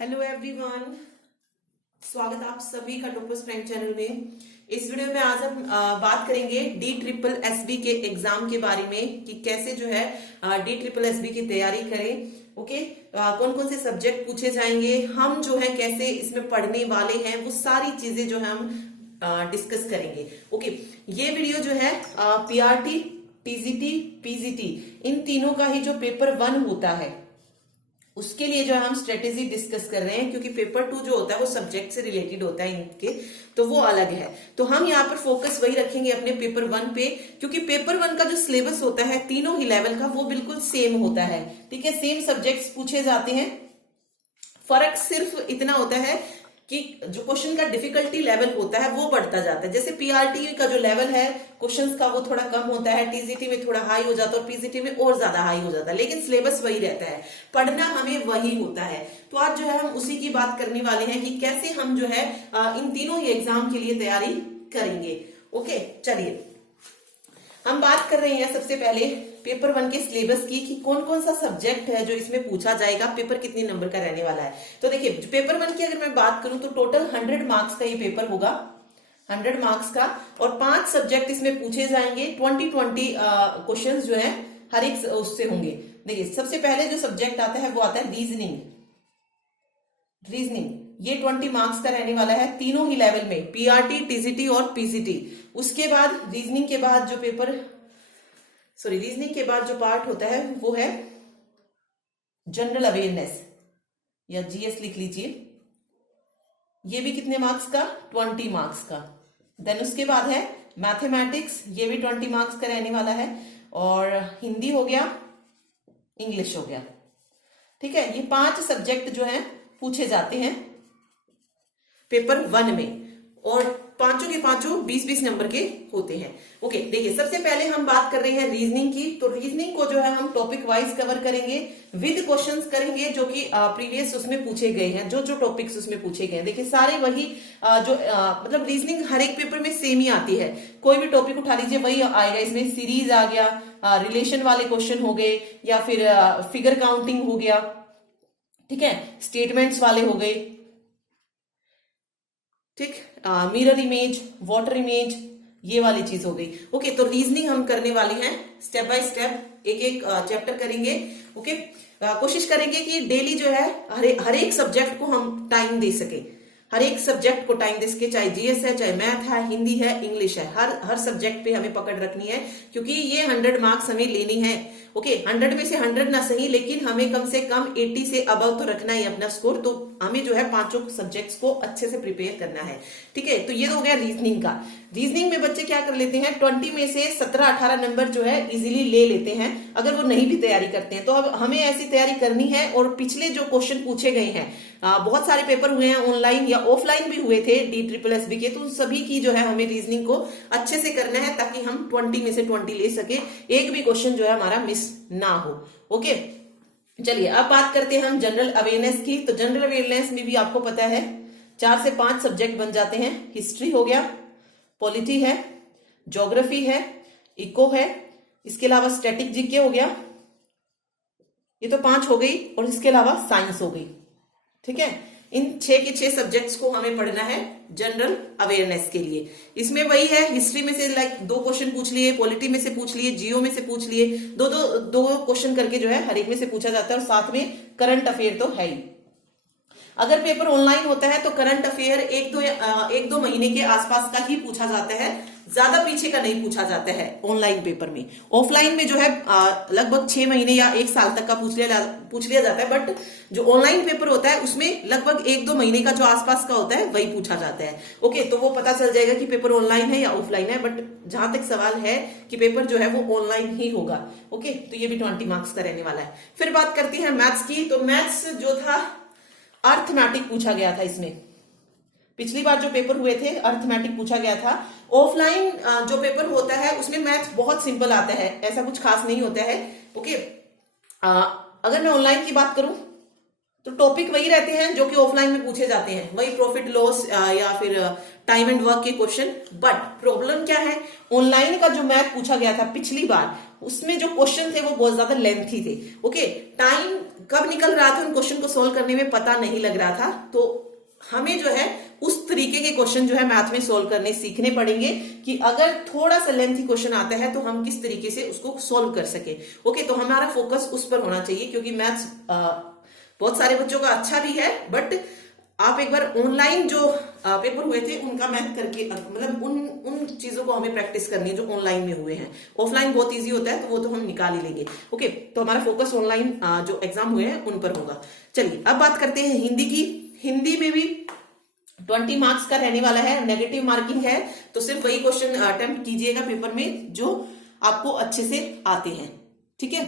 Hello everyone, स्वागत है आप सभी का टॉपर्स प्राइम चैनल में। इस वीडियो में आज हम बात करेंगे DSSB के एग्जाम के बारे में कि कैसे जो है DSSB की तैयारी करें। ओके, कौन कौन से सब्जेक्ट पूछे जाएंगे, हम जो है कैसे इसमें पढ़ने वाले हैं, वो सारी चीजें जो है हम डिस्कस करेंगे। ओके, ये वीडियो जो है PRT, TGT, PGT इन तीनों का ही जो पेपर 1 होता है उसके लिए जो हम स्ट्रेटेजी डिस्कस कर रहे हैं, क्योंकि पेपर 2 जो होता है वो सब्जेक्ट से रिलेटेड होता है इनके, तो वो अलग है। तो हम यहाँ पर फोकस वही रखेंगे अपने पेपर 1 पे, क्योंकि पेपर 1 का जो सिलेबस होता है तीनों ही लेवल का वो बिल्कुल सेम होता है। ठीक है, सेम सब्जेक्ट्स पूछे जाते हैं। फर्क सिर्फ इतना होता है कि जो क्वेश्चन का डिफिकल्टी लेवल होता है वो बढ़ता जाता है। जैसे PRT का जो लेवल है क्वेश्चंस का वो थोड़ा कम होता है, TGT में थोड़ा हाई हो जाता है और PGT में और ज्यादा हाई हो जाता है, लेकिन सिलेबस वही रहता है, पढ़ना हमें वही होता है। तो आज जो है हम उसी की बात करने वाले हैं कि कैसे हम जो है इन तीनों ही एग्जाम के लिए तैयारी करेंगे। ओके, चलिए हम बात कर रहे हैं सबसे पहले पेपर 1 के सिलेबस की कि कौन कौन सा सब्जेक्ट है जो इसमें पूछा जाएगा, पेपर कितने नंबर का रहने वाला है। तो देखिए, पेपर 1 की अगर मैं बात करूं तो टोटल 100 मार्क्स का ये पेपर होगा, 100 मार्क्स का, और 5 सब्जेक्ट इसमें पूछे जाएंगे। 20 क्वेश्चंस जो है हर एक उससे होंगे। देखिए, सबसे पहले जो सब्जेक्ट आता है वो आता है रीजनिंग। ये 20 मार्क्स का रहने वाला है तीनों ही लेवल में, PRT, TGT और PGT। उसके बाद रीजनिंग के बाद जो पार्ट होता है वो है जनरल अवेयरनेस या GS लिख लीजिए। ये भी कितने मार्क्स का? 20 मार्क्स का। देन उसके बाद है मैथमेटिक्स, ये भी 20 मार्क्स का रहने वाला है, और हिंदी हो गया, इंग्लिश हो गया। ठीक है, ये 5 सब्जेक्ट जो है पूछे जाते हैं पेपर 1 में, और पांचों के पांचों 20-20 नंबर के होते हैं। ओके, देखिए सबसे पहले हम बात कर रहे हैं रीजनिंग की। तो रीजनिंग को जो है हम टॉपिक वाइज कवर करेंगे, विद क्वेश्चंस करेंगे जो कि प्रीवियस उसमें पूछे गए हैं, जो टॉपिक्स उसमें पूछे गए हैं। देखिए सारे वही मतलब रीजनिंग हर एक पेपर में सेम ही आती है, कोई भी टॉपिक उठा लीजिए वही आएगा। इसमें सीरीज आ गया, रिलेशन वाले क्वेश्चन हो गए, या फिर फिगर काउंटिंग हो गया, ठीक है, स्टेटमेंट्स वाले हो गए, ठीक, मिरर इमेज, वाटर इमेज, ये वाली चीज हो गई। ओके, तो रीजनिंग हम करने वाले हैं स्टेप बाय स्टेप, एक एक चैप्टर करेंगे। ओके, कोशिश करेंगे कि डेली जो है हर एक सब्जेक्ट को हम टाइम दे सके, हर एक सब्जेक्ट को टाइम दे सके, चाहे GS है, चाहे मैथ है, हिंदी है, इंग्लिश है, हर सब्जेक्ट पे हमें पकड़ रखनी है, क्योंकि ये 100 मार्क्स हमें लेनी है। ओके, 100 में से 100 ना सही, लेकिन हमें कम से कम 80 से अबव तो रखना है अपना स्कोर। तो हमें जो है पांचों सब्जेक्ट्स को अच्छे से प्रिपेयर करना है। ठीक है, तो ये तो हो गया रीजनिंग का। रीजनिंग में बच्चे क्या कर लेते हैं, 20 में से 17-18 नंबर जो है इजीली ले लेते हैं, अगर वो नहीं भी तैयारी करते हैं। तो अब हमें ऐसी तैयारी करनी है, और पिछले जो क्वेश्चन पूछे गए हैं, बहुत सारे पेपर हुए हैं, ऑनलाइन या ऑफलाइन भी हुए थे DSSB के, तो उन सभी की जो है हमें रीजनिंग को अच्छे से करना है, ताकि हम 20 में से 20 ले सके, एक भी क्वेश्चन जो है हमारा मिस ना हो। ओके, चलिए अब बात करते हैं हम जनरल अवेयरनेस की। तो जनरल अवेयरनेस में भी आपको पता है 4 से 5 सब्जेक्ट बन जाते हैं। हिस्ट्री हो गया, पॉलिटी है, ज्योग्राफी है, इको है, इसके अलावा स्टैटिक जीके हो गया, ये तो 5 हो गई, और इसके अलावा साइंस हो गई। ठीक है, इन 6 के 6 सब्जेक्ट्स को हमें पढ़ना है जनरल अवेयरनेस के लिए। इसमें वही है, हिस्ट्री में से 2 क्वेश्चन पूछ लिए, पॉलिटी में से पूछ लिए, जियो में से पूछ लिए, दो क्वेश्चन करके जो है हर एक में से पूछा जाता है, और साथ में करंट अफेयर तो है ही। अगर पेपर ऑनलाइन होता है तो करंट अफेयर एक दो महीने के आसपास का ही पूछा जाता है, ज्यादा पीछे का नहीं पूछा जाता है ऑनलाइन पेपर में। ऑफलाइन में जो है लगभग 6 महीने या 1 साल तक का पूछ लिया जाता है, बट जो ऑनलाइन पेपर होता है उसमें लगभग 1-2 महीने का जो आसपास का होता है वही पूछा जाता है। ओके, तो वो पता चल जाएगा कि पेपर ऑनलाइन है या ऑफलाइन है, बट जहां तक सवाल है कि पेपर जो है वो ऑनलाइन ही होगा। ओके, तो ये भी 20 मार्क्स का रहने वाला है। फिर बात करते हैं मैथ्स की। तो मैथ्स जो था अर्थमेटिक पूछा गया था इसमें, पिछली बार जो पेपर हुए थे अर्थमेटिक पूछा गया था। ऑफलाइन जो पेपर होता है उसमें मैथ बहुत सिंपल आता है, ऐसा कुछ खास नहीं होता है। ओके, अगर मैं ऑनलाइन की बात करूं तो टॉपिक वही रहते हैं जो कि ऑफलाइन में पूछे जाते हैं, वही प्रॉफिट लॉस या फिर टाइम एंड वर्क के क्वेश्चन। बट प्रॉब्लम क्या है, ऑनलाइन का जो मैथ पूछा गया था पिछली बार, उसमें जो क्वेश्चन थे वो बहुत ज्यादा लेंथी थे। ओके, टाइम कब निकल रहा था उन क्वेश्चन को सोल्व करने में पता नहीं लग रहा था। तो हमें जो है उस तरीके के क्वेश्चन जो है मैथ में सोल्व करने सीखने पड़ेंगे कि अगर थोड़ा सा लेंथी क्वेश्चन आता है तो हम किस तरीके से उसको सोल्व कर सके। ओके, तो हमारा फोकस उस पर होना चाहिए, क्योंकि मैथ्स बहुत सारे बच्चों का अच्छा भी है, बट आप एक बार ऑनलाइन जो पेपर हुए थे उनका मैथ करके, मतलब उन चीजों को हमें प्रैक्टिस करनी है जो ऑनलाइन में हुए हैं। ऑफलाइन बहुत इजी होता है तो वो तो हम निकाल ही लेंगे। ओके, तो हमारा फोकस ऑनलाइन जो एग्जाम हुए हैं उन पर होगा। चलिए अब बात करते हैं हिंदी की। हिंदी में भी 20 मार्क्स का रहने वाला है, नेगेटिव मार्किंग है, तो सिर्फ वही क्वेश्चन अटेम्प्ट कीजिएगा पेपर में जो आपको अच्छे से आते हैं। ठीक है,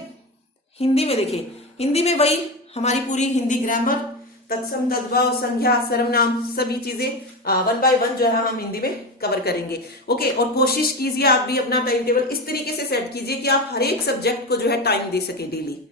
हिंदी में देखिए, हिंदी में वही हमारी पूरी हिंदी ग्रामर, तत्सम, तद्भव, संज्ञा, सर्वनाम, सभी चीजें 1 by 1 जो है हम हिंदी में कवर करेंगे। ओके, और कोशिश कीजिए आप भी अपना टाइम टेबल इस तरीके से सेट कीजिए कि आप हर एक सब्जेक्ट को जो है टाइम दे सके डेली।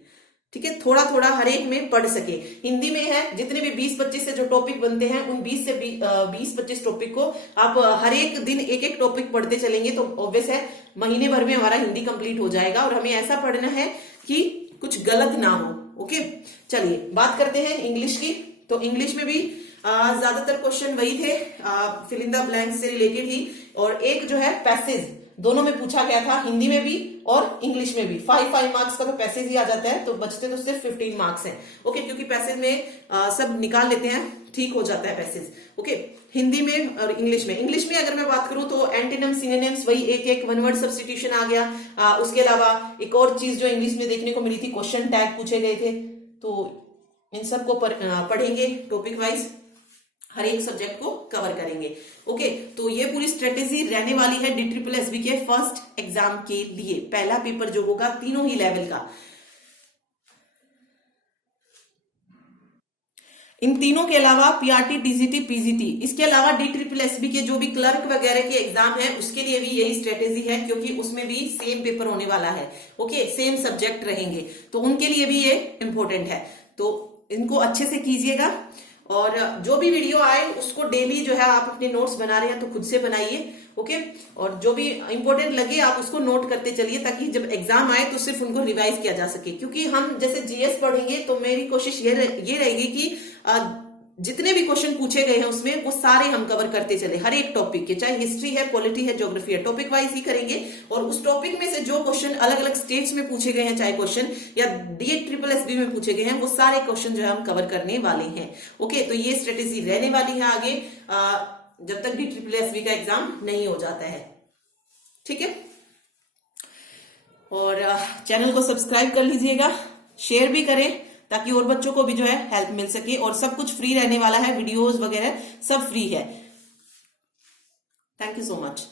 ठीक है, थोड़ा थोड़ा हर एक में पढ़ सके। हिंदी में है जितने भी 20-25 से जो टॉपिक बनते हैं उन 20-25 टॉपिक को आप हर एक दिन एक एक टॉपिक पढ़ते चलेंगे तो ऑब्वियस है महीने भर में हमारा हिंदी कंप्लीट हो जाएगा। और हमें ऐसा पढ़ना है कि कुछ गलत ना हो। ओके, चलिए बात करते हैं इंग्लिश की। तो इंग्लिश में भी ज्यादातर क्वेश्चन वही थे, फिल इन द ब्लैंक्स से रिलेटेड ही, और एक जो है पैसेज दोनों में पूछा गया था, हिंदी में भी और इंग्लिश में भी। 5 मार्क्स का तो पैसेज ही आ जाता है, तो बचते तो सिर्फ 15 मार्क्स हैं। ओके, क्योंकि पैसेज में सब निकाल लेते हैं, ठीक हो जाता है पैसेज। ओके, हिंदी में और इंग्लिश में। इंग्लिश में अगर मैं बात करूं तो एंटीनम, सिनोनिम्स, वही एक वन वर्ड सब्स्टिट्यूशन आ गया। उसके अलावा एक और चीज जो इंग्लिश में देखने को मिली थी, क्वेश्चन टैग पूछे गए थे। तो इन सबको पढ़ेंगे टॉपिक वाइज, हर एक सब्जेक्ट को कवर करेंगे। ओके, तो ये पूरी स्ट्रेटेजी रहने वाली है DSSB के फर्स्ट एग्जाम के लिए। पहला पेपर जो होगा तीनों ही लेवल का, इन तीनों के अलावा PRT, TCT, PGT, इसके अलावा DSSB के जो भी क्लर्क वगैरह के एग्जाम है उसके लिए भी यही स्ट्रेटेजी है, क्योंकि उसमें भी सेम पेपर होने वाला है। ओके, सेम सब्जेक्ट रहेंगे, तो उनके लिए भी ये इंपॉर्टेंट है। तो इनको अच्छे से कीजिएगा, और जो भी वीडियो आए उसको डेली जो है आप अपने नोट्स बना रहे हैं तो खुद से बनाइए। ओके, और जो भी इंपॉर्टेंट लगे आप उसको नोट करते चलिए, ताकि जब एग्जाम आए तो सिर्फ उनको रिवाइज किया जा सके। क्योंकि हम जैसे GS पढ़ेंगे तो मेरी कोशिश ये रहेगी कि जितने भी क्वेश्चन पूछे गए हैं उसमें वो सारे हम कवर करते चले, हर एक टॉपिक के, चाहे हिस्ट्री है, पॉलिटी है, ज्योग्राफी है, टॉपिक वाइज ही करेंगे। और उस टॉपिक में से जो क्वेश्चन अलग अलग स्टेट्स में पूछे गए हैं, चाहे क्वेश्चन या DSSB में पूछे गए हैं, वो सारे क्वेश्चन जो है हम कवर करने वाले हैं। ओके, तो ये स्ट्रेटेजी रहने वाली है आगे, जब तक DSSB का एग्जाम नहीं हो जाता है। ठीक है, और चैनल को सब्सक्राइब कर लीजिएगा, शेयर भी करें ताकि और बच्चों को भी जो है हेल्प मिल सके। और सब कुछ फ्री रहने वाला है, वीडियोस वगैरह सब फ्री है। Thank you so much.